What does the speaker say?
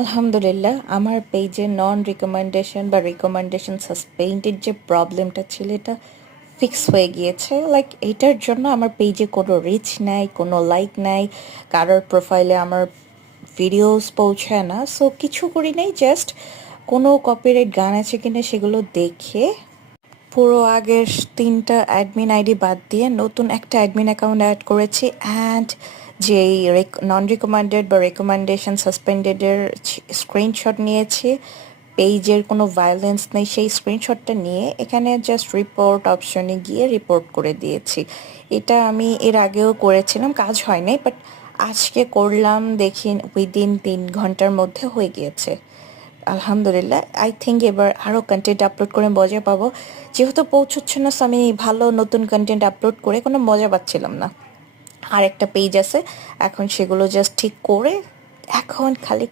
আলহামদুলিল্লাহ আমার পেজে নন রিকমেন্ডেশন বা রিকমেন্ডেশন সাসপেন্ডেড যে প্রবলেমটা ছিল এটা ফিক্স হয়ে গিয়েছে। লাইক এটার জন্য আমার পেজে কোনো রিচ নাই, কোনো লাইক নাই, কারোর প্রোফাইলে আমার ভিডিওস পৌঁছায় না। সো কিছু করি নাই, জাস্ট কোনো কপিরাইট গান আছে কিনা সেগুলো দেখে পুরো আগের ৩টা অ্যাডমিন আইডি বাদ দিয়ে নতুন একটা অ্যাডমিন অ্যাকাউন্ট অ্যাড করেছি। অ্যান্ড যেই নন রিকমেন্ডেড বা রেকমেন্ডেশন সাসপেন্ডেডের স্ক্রিনশট নিয়েছি, পেজের কোনো ভায়োলেন্স নেই সেই স্ক্রিনশটটা নিয়ে এখানে জাস্ট রিপোর্ট অপশনে গিয়ে রিপোর্ট করে দিয়েছি। এটা আমি এর আগেও করেছিলাম, কাজ হয় নাই, বাট আজকে করলাম, দেখি উইদিন ৩ ঘন্টার মধ্যে হয়ে গিয়েছে। আলহামদুলিল্লাহ, আই থিঙ্ক এবার আরও কন্টেন্ট আপলোড করে মজা পাবো। যেহেতু পৌঁছচ্ছে না, সো আমি ভালো নতুন কন্টেন্ট আপলোড করে কোনো মজা পাচ্ছিলাম না। আর একটা পেজ আছে, এখন সেগুলো জাস্ট ঠিক করে এখন খালি